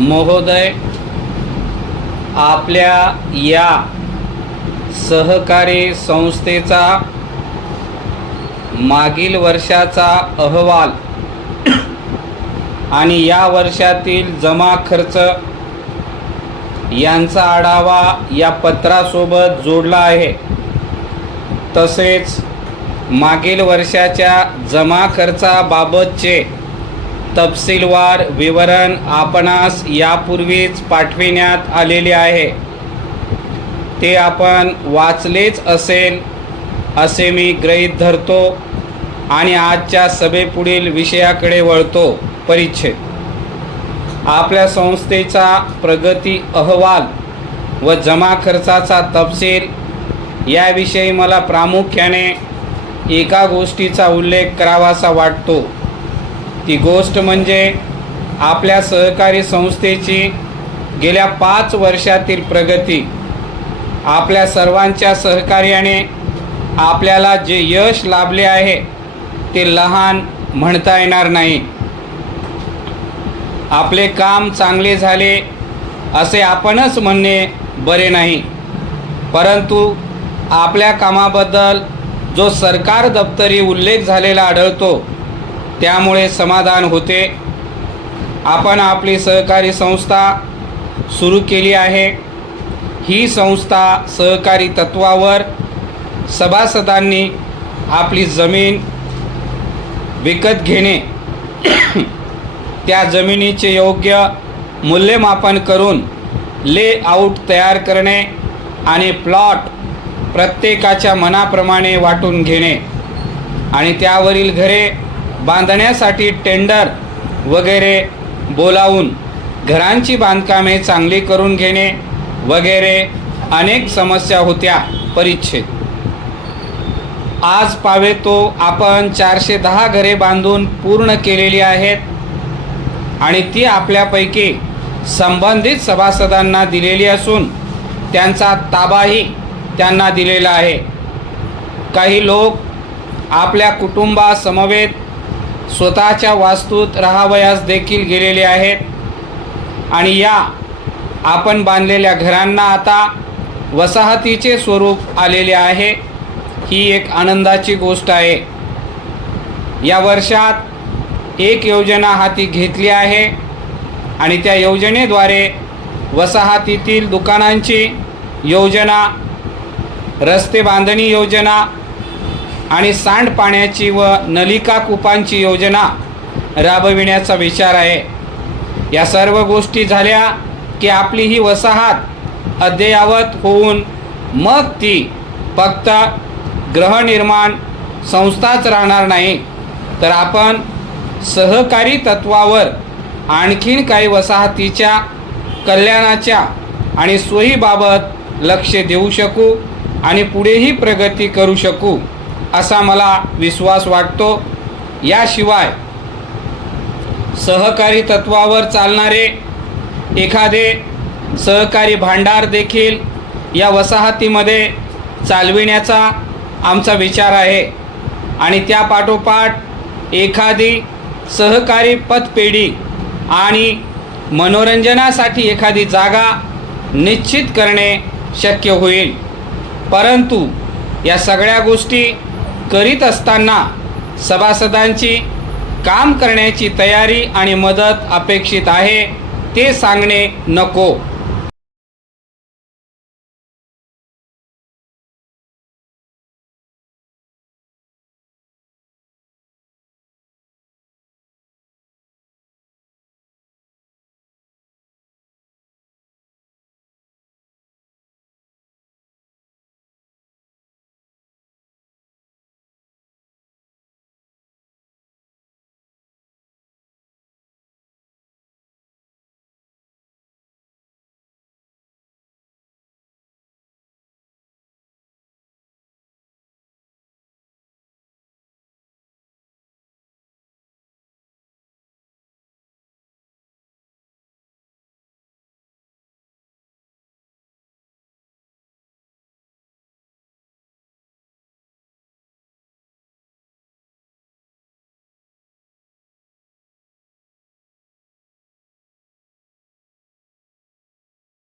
महोदय, आपल्या या सहकारी संस्थेचा मागील वर्षाचा अहवाल आणि या वर्षातील जमा खर्च यांचा आढावा या पत्रासोबत जोडला आहे। तसेच मागील वर्षाच्या जमा खर्चाबाबतचे तपशीलवार विवरण आपणास यापूर्वीच पाठविण्यात आलेले आहे। ते आपण वाचलेच असेल असे मी गृहीत धरतो आणि आजच्या सभेपुढील विषयाकडे वळतो। परिच्छेद आपल्या संस्थेचा प्रगती अहवाल व जमा खर्चाचा तपशील याविषयी मला प्रामुख्याने एका गोष्टीचा उल्लेख करावासा वाटतो। ती गोष्ट म्हणजे आपल्या सहकारी संस्थेची गेल्या 5 वर्षातील प्रगती। आपल्या सर्वांच्या सहकार्याने आपल्याला जे यश लाभले आहे ते लहान म्हणता येणार नाही। आपले काम चांगले झाले असे आपणच म्हणणे बरे नाही, परंतु आपल्या कामाबद्दल जो सरकार दप्तरी उल्लेख झालेला आढळतो त्यामुळे समाधान होते। आपण आपली सहकारी संस्था सुरू केली आहे। ही संस्था सहकारी तत्वावर सभासदांनी आपली जमीन विकत घेणे, त्या जमिनीचे योग्य मूल्यमापन करून लेआउट तयार करणे आणि प्लॉट प्रत्येकाच्या मनाप्रमाणे वाटून घेणे आणि त्यावरील घरे बांधण्यासाठी टेंडर वगैरे बोलावून घरांची बांधकामे चांगली करून घेणे वगैरे अनेक समस्या होत्या। परिच्छेद आज पावेतो आपण 410 घरे बांधून पूर्ण केलेली आहेत आणि ती आपल्यापैकी संबंधित सभासदांना दिलेली असून त्यांचा ताबाही त्यांना दिलेला आहे। काही लोक आपल्या कुटुंबासमवेत स्वतःच्या वास्तूत राहावयास देखील गेलेले आहेत आणि या आपण बांधलेल्या घरांना आता वसाहतीचे स्वरूप आलेले आहे। ही एक आनंदाची गोष्ट आहे। या वर्षात एक योजना हाती घेतली आहे आणि त्या योजनेद्वारे वसाहतीतील दुकानांची योजना, रस्ते बांधणी योजना आणि सांडपाण्याची व नलिका कूपांची योजना राबविण्याचा विचार आहे। या सर्व गोष्टी झाल्या की आपली ही वसाहत अद्ययावत होऊन मग ती फक्त गृहनिर्माण संस्थाच राहणार नाही, तर आपण सहकारी तत्वावर आणखीन काही वसाहतीच्या कल्याणाच्या आणि सोयीबाबत लक्ष देऊ शकू आणि पुढेही प्रगती करू शकू असा मला विश्वास वाटतो। याशिवाय सहकारी तत्वावर चालणारे एखादे सहकारी भांडार देखील या वसाहतीमध्ये चालविण्याचा आमचा विचार आहे आणि त्या पाठोपाठ एखादी सहकारी पतपेढी आणि मनोरंजनासाठी एखादी जागा निश्चित करणे शक्य होईल। परंतु या सगळ्या गोष्टी करीत असताना सभासदांची काम करण्याची तयारी आणि मदत अपेक्षित आहे, ते सांगणे नको।